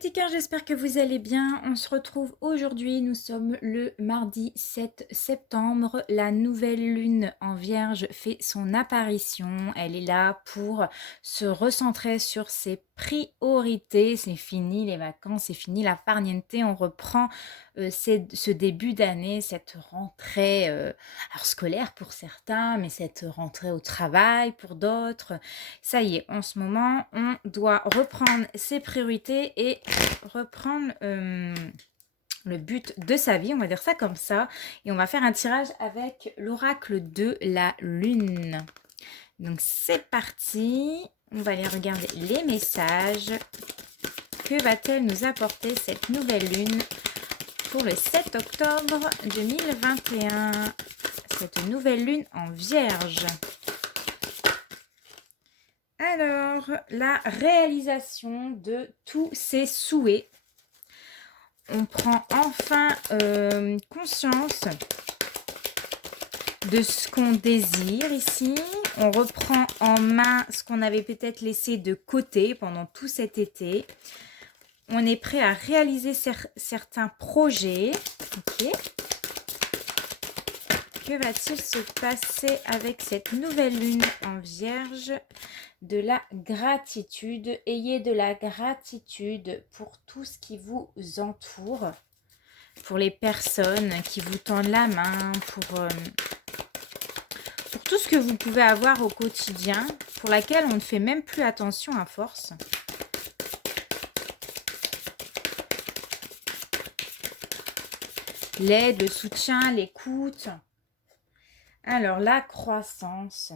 petits cœurs, j'espère que vous allez bien. On se retrouve aujourd'hui, nous sommes le mardi 7 septembre. La nouvelle lune en Vierge fait son apparition. Elle est là pour se recentrer sur ses priorités. C'est fini les vacances, c'est fini la farniente. On reprend ce début d'année, cette rentrée alors scolaire pour certains, mais cette rentrée au travail pour d'autres. Ça y est, en ce moment, on doit reprendre ses priorités et reprendre le but de sa vie, on va dire ça comme ça. Et on va faire un tirage avec l'oracle de la lune. Donc c'est parti, on va aller regarder les messages. Que va-t-elle nous apporter cette nouvelle lune pour le 7 octobre 2021? Cette nouvelle lune en Vierge. Alors, la réalisation de tous ses souhaits. On prend enfin conscience de ce qu'on désire ici. On reprend en main ce qu'on avait peut-être laissé de côté pendant tout cet été. On est prêt à réaliser certains projets. Ok. Que va-t-il se passer avec cette nouvelle lune en Vierge? De la gratitude. Ayez de la gratitude pour tout ce qui vous entoure, pour les personnes qui vous tendent la main, pour tout ce que vous pouvez avoir au quotidien, pour laquelle on ne fait même plus attention à force. L'aide, le soutien, l'écoute. Alors, la croissance,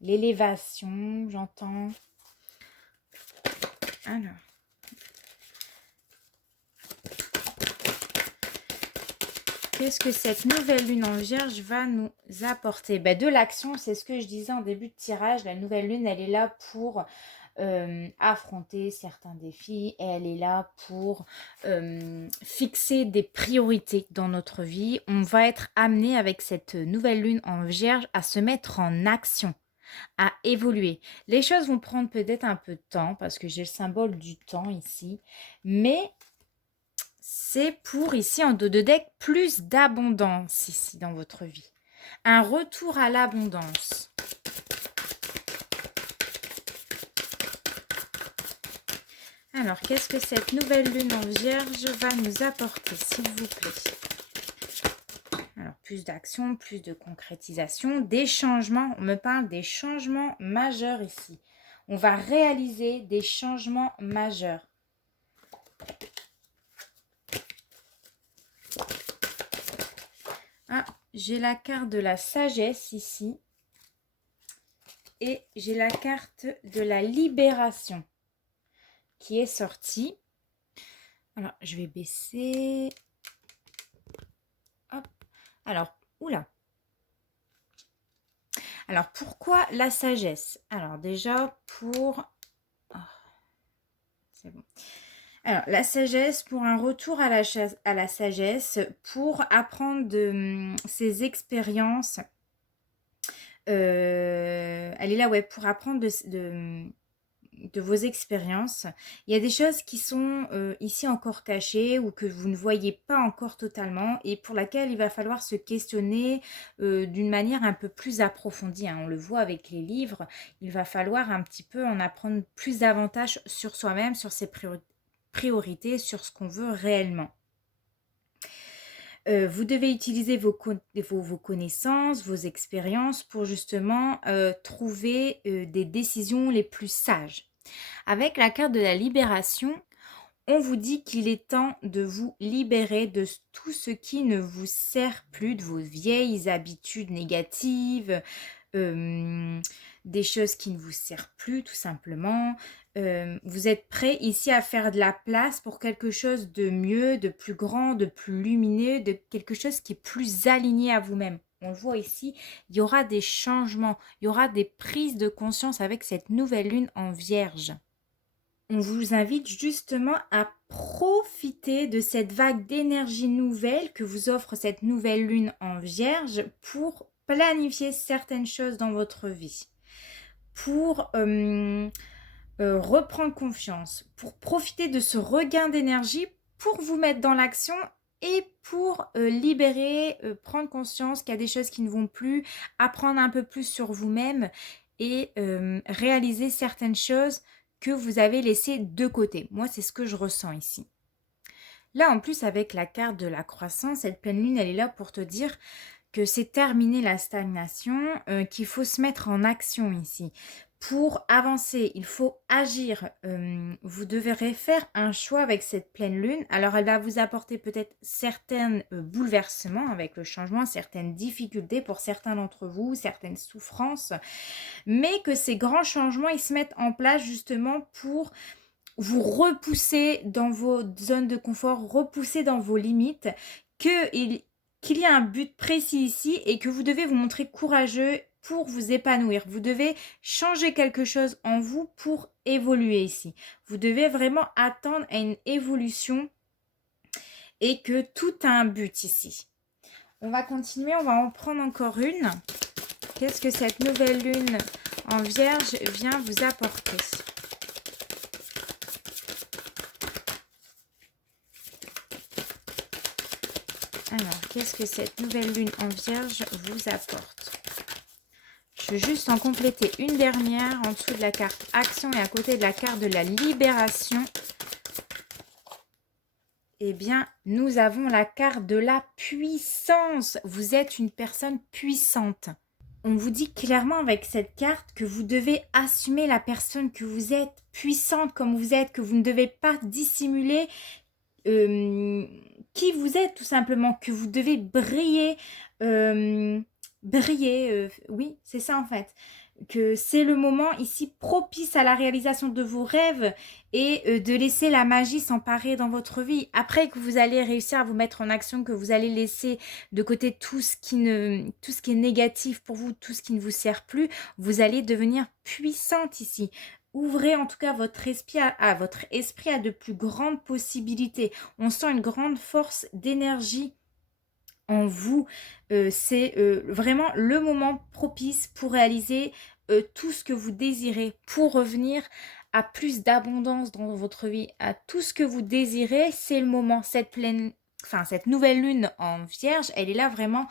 l'élévation, j'entends. Alors. Qu'est-ce que cette nouvelle lune en Vierge va nous apporter? De l'action, c'est ce que je disais en début de tirage. La nouvelle lune, elle est là pour affronter certains défis. Elle est là pour fixer des priorités dans notre vie. On va être amené avec cette nouvelle lune en Vierge à se mettre en action, à évoluer. Les choses vont prendre peut-être un peu de temps parce que j'ai le symbole du temps ici. Mais c'est pour ici en dos de deck plus d'abondance ici dans votre vie. Un retour à l'abondance. Alors, qu'est-ce que cette nouvelle lune en Vierge va nous apporter, s'il vous plaît? Alors, plus d'action, plus de concrétisation, des changements. On me parle des changements majeurs ici. On va réaliser des changements majeurs. Ah, j'ai la carte de la sagesse ici. Et j'ai la carte de la libération qui est sortie. Alors, je vais baisser. Hop. Alors, oula. Alors, pourquoi la sagesse? Alors, déjà, pour... Oh, c'est bon. Alors, la sagesse, pour un retour à la sagesse, pour apprendre de ses expériences. Elle est là, ouais, pour apprendre de vos expériences. Il y a des choses qui sont ici encore cachées ou que vous ne voyez pas encore totalement et pour laquelle il va falloir se questionner d'une manière un peu plus approfondie. On le voit avec les livres, il va falloir un petit peu en apprendre plus davantage sur soi-même, sur ses priorités, sur ce qu'on veut réellement. Vous devez utiliser vos connaissances, vos expériences pour justement trouver des décisions les plus sages. Avec la carte de la libération, on vous dit qu'il est temps de vous libérer de tout ce qui ne vous sert plus, de vos vieilles habitudes négatives, des choses qui ne vous servent plus tout simplement. Vous êtes prêt ici à faire de la place pour quelque chose de mieux, de plus grand, de plus lumineux, de quelque chose qui est plus aligné à vous-même. On le voit ici, il y aura des changements, il y aura des prises de conscience avec cette nouvelle lune en Vierge. On vous invite justement à profiter de cette vague d'énergie nouvelle que vous offre cette nouvelle lune en Vierge pour planifier certaines choses dans votre vie, pour reprendre confiance, pour profiter de ce regain d'énergie, pour vous mettre dans l'action et pour libérer, prendre conscience qu'il y a des choses qui ne vont plus, apprendre un peu plus sur vous-même et réaliser certaines choses que vous avez laissées de côté. Moi, c'est ce que je ressens ici. Là, en plus, avec la carte de la croissance, cette pleine lune, elle est là pour te dire que c'est terminé la stagnation, qu'il faut se mettre en action ici. Pour avancer, il faut agir. Vous devrez faire un choix avec cette pleine lune. Alors, elle va vous apporter peut-être certains bouleversements avec le changement, certaines difficultés pour certains d'entre vous, certaines souffrances, mais que ces grands changements, ils se mettent en place justement pour vous repousser dans vos zones de confort, repousser dans vos limites, qu'il y a un but précis ici et que vous devez vous montrer courageux pour vous épanouir. Vous devez changer quelque chose en vous pour évoluer ici. Vous devez vraiment attendre à une évolution et que tout a un but ici. On va continuer, on va en prendre encore une. Qu'est-ce que cette nouvelle lune en Vierge vient vous apporter ? Alors, qu'est-ce que cette nouvelle lune en Vierge vous apporte? Je veux juste en compléter une dernière en dessous de la carte action et à côté de la carte de la libération. Eh bien, nous avons la carte de la puissance. Vous êtes une personne puissante. On vous dit clairement avec cette carte que vous devez assumer la personne que vous êtes, puissante comme vous êtes, que vous ne devez pas dissimuler qui vous êtes tout simplement, que vous devez briller, oui, c'est ça en fait, que c'est le moment ici propice à la réalisation de vos rêves et de laisser la magie s'emparer dans votre vie. Après que vous allez réussir à vous mettre en action, que vous allez laisser de côté tout ce qui est négatif pour vous, tout ce qui ne vous sert plus, vous allez devenir puissante ici. Ouvrez en tout cas votre esprit votre esprit à de plus grandes possibilités. On sent une grande force d'énergie en vous. C'est vraiment le moment propice pour réaliser tout ce que vous désirez, pour revenir à plus d'abondance dans votre vie, à tout ce que vous désirez. C'est le moment. Cette nouvelle lune en Vierge, elle est là vraiment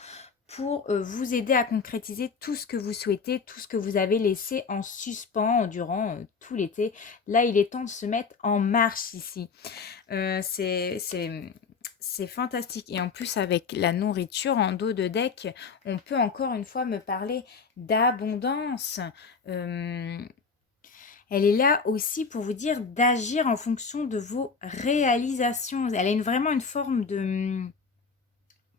pour vous aider à concrétiser tout ce que vous souhaitez, tout ce que vous avez laissé en suspens durant tout l'été. Là, il est temps de se mettre en marche ici. C'est fantastique. Et en plus, avec la nourriture en dos de deck, on peut encore une fois me parler d'abondance. Elle est là aussi pour vous dire d'agir en fonction de vos réalisations. Elle a vraiment une forme de...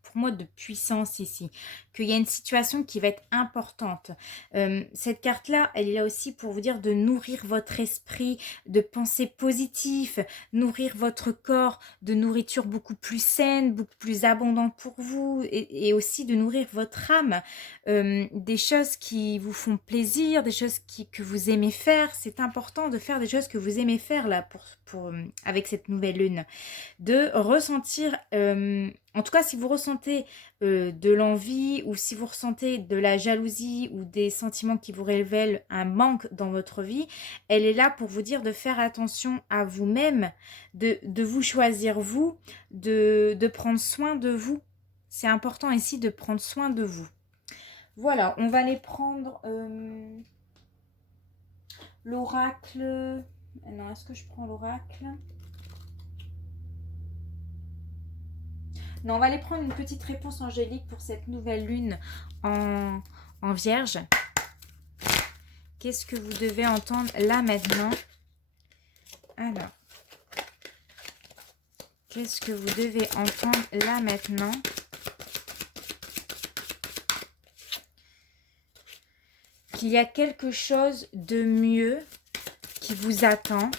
pour moi de puissance ici, qu'il y a une situation qui va être importante. Cette carte-là, elle est là aussi pour vous dire de nourrir votre esprit de pensées positives, nourrir votre corps de nourriture beaucoup plus saine, beaucoup plus abondante pour vous et aussi de nourrir votre âme, des choses qui vous font plaisir, des choses que vous aimez faire. C'est important de faire des choses que vous aimez faire là avec cette nouvelle lune, de ressentir... en tout cas, si vous ressentez de l'envie ou si vous ressentez de la jalousie ou des sentiments qui vous révèlent un manque dans votre vie, elle est là pour vous dire de faire attention à vous-même, de vous choisir vous, de prendre soin de vous. C'est important ici de prendre soin de vous. Voilà, on va aller prendre l'oracle. Non, est-ce que je prends l'oracle ? Non, on va aller prendre une petite réponse angélique pour cette nouvelle lune en Vierge. Qu'est-ce que vous devez entendre là maintenant? Alors, qu'est-ce que vous devez entendre là maintenant? Qu'il y a quelque chose de mieux qui vous attend.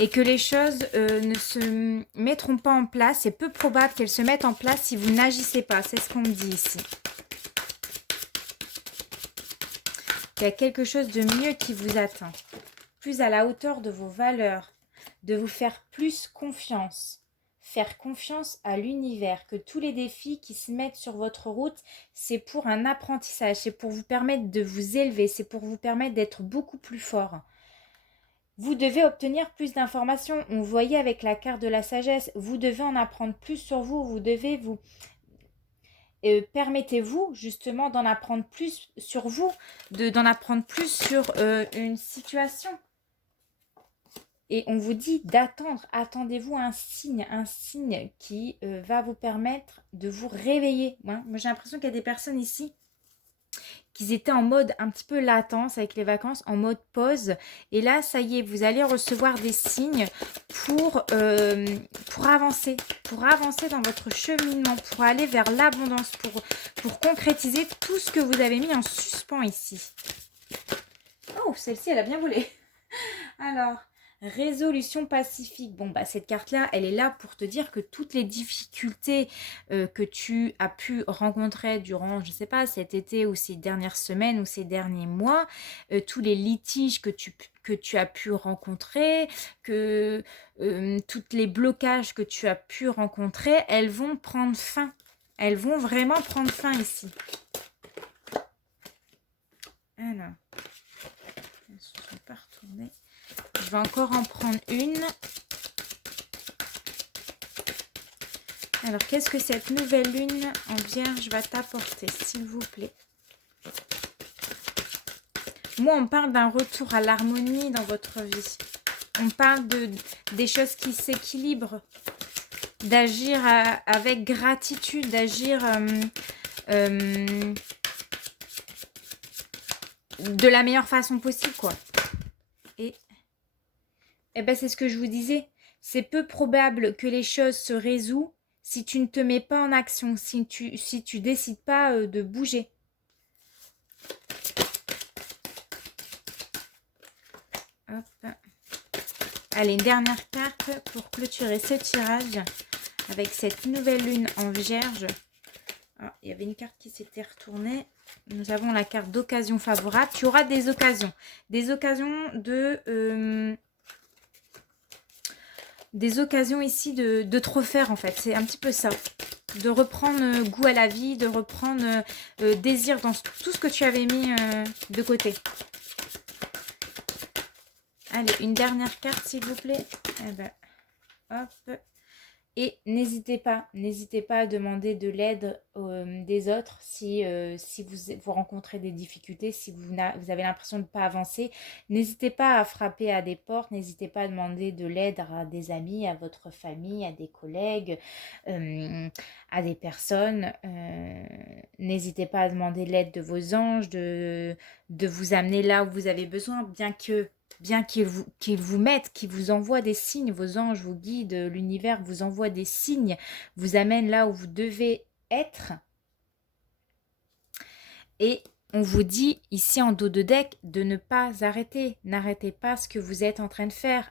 Et que les choses ne se mettront pas en place. C'est peu probable qu'elles se mettent en place si vous n'agissez pas. C'est ce qu'on me dit ici. Il y a quelque chose de mieux qui vous attend. Plus à la hauteur de vos valeurs. De vous faire plus confiance. Faire confiance à l'univers. Que tous les défis qui se mettent sur votre route, c'est pour un apprentissage. C'est pour vous permettre de vous élever. C'est pour vous permettre d'être beaucoup plus fort. Vous devez obtenir plus d'informations. On voyait avec la carte de la sagesse. Vous devez en apprendre plus sur vous. Vous devez vous... permettez-vous justement d'en apprendre plus sur vous, d'en apprendre plus sur une situation. Et on vous dit d'attendre. Attendez-vous un signe qui va vous permettre de vous réveiller. Moi j'ai l'impression qu'il y a des personnes ici qu'ils étaient en mode un petit peu latence avec les vacances, en mode pause. Et là, ça y est, vous allez recevoir des signes pour avancer dans votre cheminement, pour aller vers l'abondance, pour concrétiser tout ce que vous avez mis en suspens ici. Oh, celle-ci, elle a bien volé. Alors, résolution pacifique. Bon, bah cette carte-là, elle est là pour te dire que toutes les difficultés que tu as pu rencontrer durant, je sais pas, cet été ou ces dernières semaines ou ces derniers mois, tous les litiges que tu as pu rencontrer, que tous les blocages que tu as pu rencontrer, elles vont prendre fin. Elles vont vraiment prendre fin ici. Alors, elles ne se sont pas retournées. Je vais encore en prendre une. Alors, qu'est-ce que cette nouvelle lune en vierge va t'apporter, s'il vous plaît? Moi, on parle d'un retour à l'harmonie dans votre vie. On parle des choses qui s'équilibrent. D'agir avec gratitude, d'agir de la meilleure façon possible, quoi. Eh ben, c'est ce que je vous disais. C'est peu probable que les choses se résolvent si tu ne te mets pas en action, si tu décides pas de bouger. Hop. Allez, une dernière carte pour clôturer ce tirage avec cette nouvelle lune en vierge. Ah, il y avait une carte qui s'était retournée. Nous avons la carte d'occasion favorable. Tu auras des occasions. Des occasions ici de te refaire en fait. C'est un petit peu ça. De reprendre goût à la vie, de reprendre désir dans tout ce que tu avais mis de côté. Allez, une dernière carte s'il vous plaît. Eh ben, hop. Et n'hésitez pas à demander de l'aide des autres si vous rencontrez des difficultés, si vous avez l'impression de ne pas avancer. N'hésitez pas à frapper à des portes, n'hésitez pas à demander de l'aide à des amis, à votre famille, à des collègues, à des personnes. N'hésitez pas à demander de l'aide de vos anges, de vous amener là où vous avez besoin, bien qu'ils vous mettent, qu'ils vous envoient des signes, vos anges, vos guides, l'univers vous envoie des signes, vous amène là où vous devez être. Et on vous dit ici en dos de deck de ne pas arrêter. N'arrêtez pas ce que vous êtes en train de faire.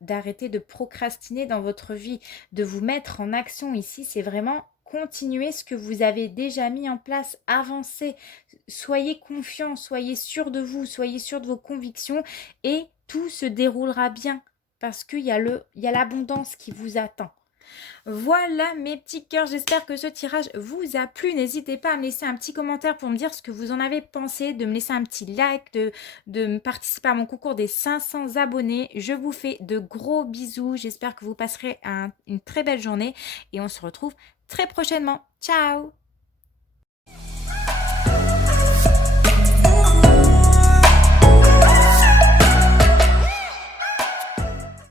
D'arrêter de procrastiner dans votre vie, de vous mettre en action ici. C'est vraiment continuez ce que vous avez déjà mis en place, avancez, soyez confiants, soyez sûrs de vous, soyez sûrs de vos convictions et tout se déroulera bien parce qu'il y a l'abondance qui vous attend. Voilà mes petits cœurs, j'espère que ce tirage vous a plu. N'hésitez pas à me laisser un petit commentaire pour me dire ce que vous en avez pensé, de me laisser un petit like, de participer à mon concours des 500 abonnés. Je vous fais de gros bisous, j'espère que vous passerez une très belle journée et on se retrouve très prochainement. Ciao!